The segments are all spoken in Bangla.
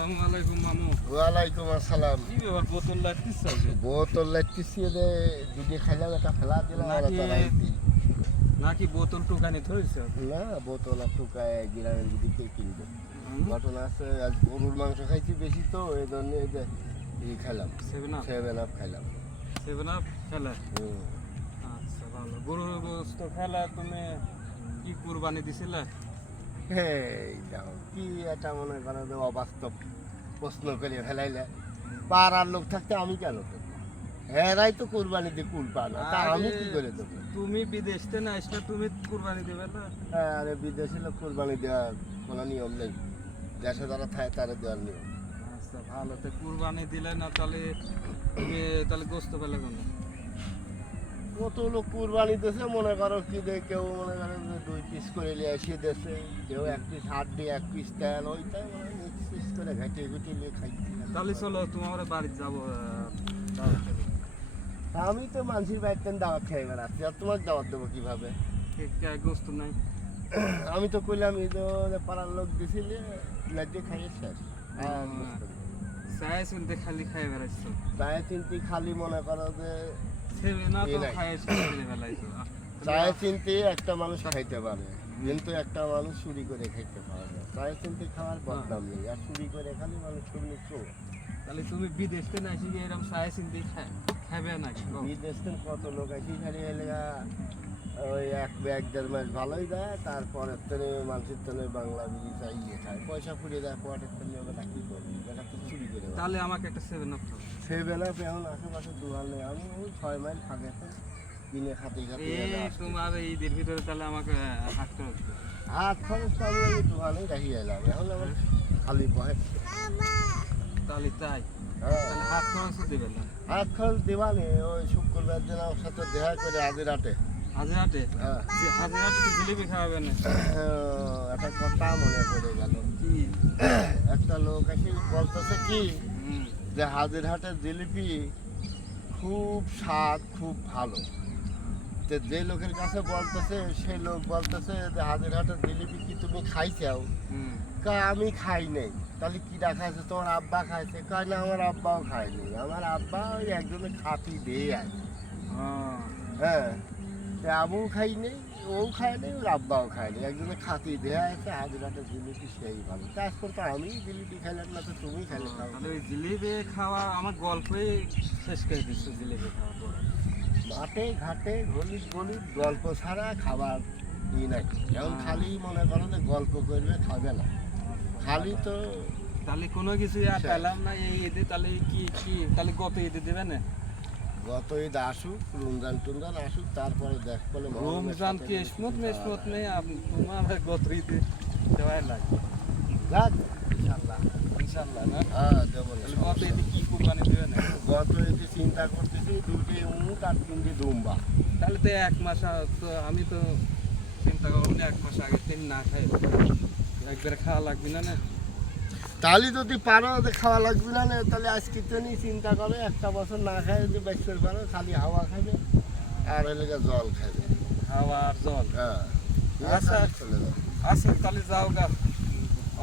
আসসালামু আলাইকুম মামু। ওয়ালাইকুম আসসালাম। কি ব্যাপার বোতল লাগতেছে আজকে? বোতল লাগতেছি রে, দুটি খাইলাম একটা ফেলা দিলাম আর একটা নাকি- রাখছি। নাকি বোতল টুকানি ধরেছ? না বোতল আর টুকায় গ্রামের দিকে কিনবে। ঘটনা আছে, আজ গরুর মাংস খাইছি বেশি তো এই জন্য এই যে খাইলাম, 7 আপ খাইলাম। 7 আপ খেলা? আচ্ছা ভালো। গরুর গোস্ত খেলা তুমি কি কুরবানি দিছিলে? এই যাও কি এটা মনে করো যে অবাস্তব প্রশ্ন করে ফেলাইলে। পাড়ার লোক থাকতে আমি কেন দেবো? এরাই তো কোরবানি দিয়ে কুল পা না, তা আমি কি করে দেবো? তুমি বিদেশতে না আসলে তুমি কুরবানি দেবে না? আরে বিদেশি লোক কোরবানি দেওয়ার কোনো নিয়ম নেই, দেশে যারা থাকে তারা দেওয়ার নিয়ম। আচ্ছা ভালো। তো কুরবানি দিলে না তাহলে তুমি তাহলে গোস্ত পেলে কেন? কত লোক কুরবানি দিয়েছে, মনে করো কি দে, কেউ মনে করো যে 2 পিস করে নিয়ে এসে দিয়েছে, কেউ 1 পিস হাট দিয়ে 1 পিস তেল, ওইটাই মানে মিক্স পিস করে ঘাটিয়ে ঘুটিয়ে নিয়ে খাইছি। তাহলে চলো তোমার বাড়িতে যাবো। আমি তো মানুষের বাড়িতে দাওয়াত খাই বেড়াচ্ছি, আর তোমার দাওয়াত দেবো কিভাবে? গোস্ত নাই? আমি তো কইলাম এই যে পাড়ার লোক দিছিলে লাগিয়ে খাইয়ে শেষ। চায় শুনতে খালি খাই বেড়াইছো? চায়ে চিনতে খালি মনে করো যে না তো খাই খেলে বেড়াইছো। চায়ে চিনতে একটা মানুষ খাইতে পারে, কিন্তু একটা মানুষ চুরি করে খাইতে পারে না। চায়ে চিনতে খাওয়ার বদনাম নেই, আর চুরি করে খালি মানুষ শুনি চোর। তাহলে তুমি বিদেশতে না এসে এরকম চায় চিনতে খাবে নাকি? বিদেশ থেকে কত লোক আসি খালি এলাকা ওই 1 ব্যাগ 1.5 মাস ভালোই দেয়, তারপরে থেকে মানুষের থেকে বাংলা বিড়ি চাইয়ে খায়, পয়সা ফুরিয়ে দেয়, পরের থেকে ওটা কি করবে, এটা তো চুরি করে। তাহলে আমাকে একটা 7 আপ দাও। 7 আপ এখন আশেপাশে দোকান নেই, আমি ওই 6 মাইল ফাঁকে কিনে খাতে খাতে তোমার ঈদের ভিতরে তাহলে আমাকে হাঁটতে হচ্ছে। হাত খরচ তো আমি ওই দোকানেই রাখিয়ে এলাম, এখন আমার খালি পকেট। তাহলে তাই? হ্যাঁ, তাহলে হাত খরচও দেবে না? হাত খরচ দেওয়ানি ওই শুক্রবার দিন আমার সাথে দেখা করে আধি রাতে। হাজারহাটে? হ্যাঁ, হাজারহাটে কি জিলিপি খাওয়াবে না? একটা কথা মনে পড়ে গেল। কি? একটা লোক এসে বলতেছে কি হুম। যে হাজিরহাটের জিলিপি খুব স্বাদ, খুব ভালো। তো যে লোকের কাছে বলতেছে সেই লোক বলতেছে যে হাজিরহাটের জিলিপি কি তুমি খাইছাও? হুম। কয় আমি খাই নাই। তাহলে কি দেখাচ্ছে, তোমার আব্বা খাইছে? কয় না, আমার আব্বাও খায়নি, আমার আব্বা ওই একজনের খাতি দিয়ে আছে। হ্যাঁ, আমিও খাই নেই, ও খায় নাই, ওর আব্বাও খায়নি, একজনের খাতি দেয়া আছে। হাজিরহাটের জিলিপি সেই ভালো। কাজ করতে আমি জিলিপি খাইলাম না, তো তুমি খাইলে খাও। তাহলে ওই জিলিপি খাওয়া আমার গল্পই শেষ করে দিচ্ছ। জিলিপি খাওয়া পরে মাঠে ঘাটে গলিত গলিত গল্প ছাড়া খাবার ই নাকি, এখন খালি মনে করো যে গল্প করবে, খাবে না খালি তো। তাহলে কোনো কিছু আর পেলাম না এই ঈদে। তাহলে কি কি তাহলে গত ঈদে দেবে না? গত ঈদ আসুক, রমজান টুমজান আসুক, তারপরে দেখ বলে রমজান কি ইসমত মেসমত নেই? তোমার গত ঈদে দেওয়াই লাগে। যাক, ইনশাল্লাহ। ইনশাল্লাহ না? হ্যাঁ, দেবো না। তাহলে গত ঈদে কি কুরবানি দেবে না? গত ঈদে চিন্তা করতেছি 2টি উট আর 3টি দুম্বা। তাহলে তো 1 মাস তো আমি তো চিন্তা করবো না 1 মাস আগে 3 না খাই একবারে খাওয়া লাগবে না? না তাহলে যদি পারো যে খাওয়া লাগবে না, তাহলে আজকে তো নিয়ে চিন্তা করো, একটা বছর না খায় যদি বেচতে পারো, খালি হাওয়া খাবে আর এলাকা জল খাবে। হাওয়া আর জল? হ্যাঁ, আচ্ছা চলে যাও। আচ্ছা তাহলে যাও গা,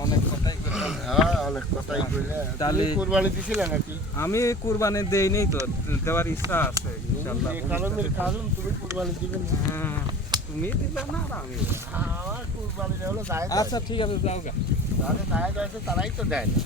অনেক কথাই করলাম। হ্যাঁ, অনেক কথাই কইলে। তাহলে তুমি কুরবানি দিছিলে নাকি? আমি কুরবানি দেই নেই তো, দেওয়ার ইচ্ছা আছে ইনশাআল্লাহ। কারণ তুমি কুরবানি দিবেন না। হ্যাঁ, তুমি দিলে না আর আমি দিলাম। আমার কুরবানি হলো দায়। আচ্ছা ঠিক আছে যাও গা। যাদের দায় আছে তারাই তো দেয় না।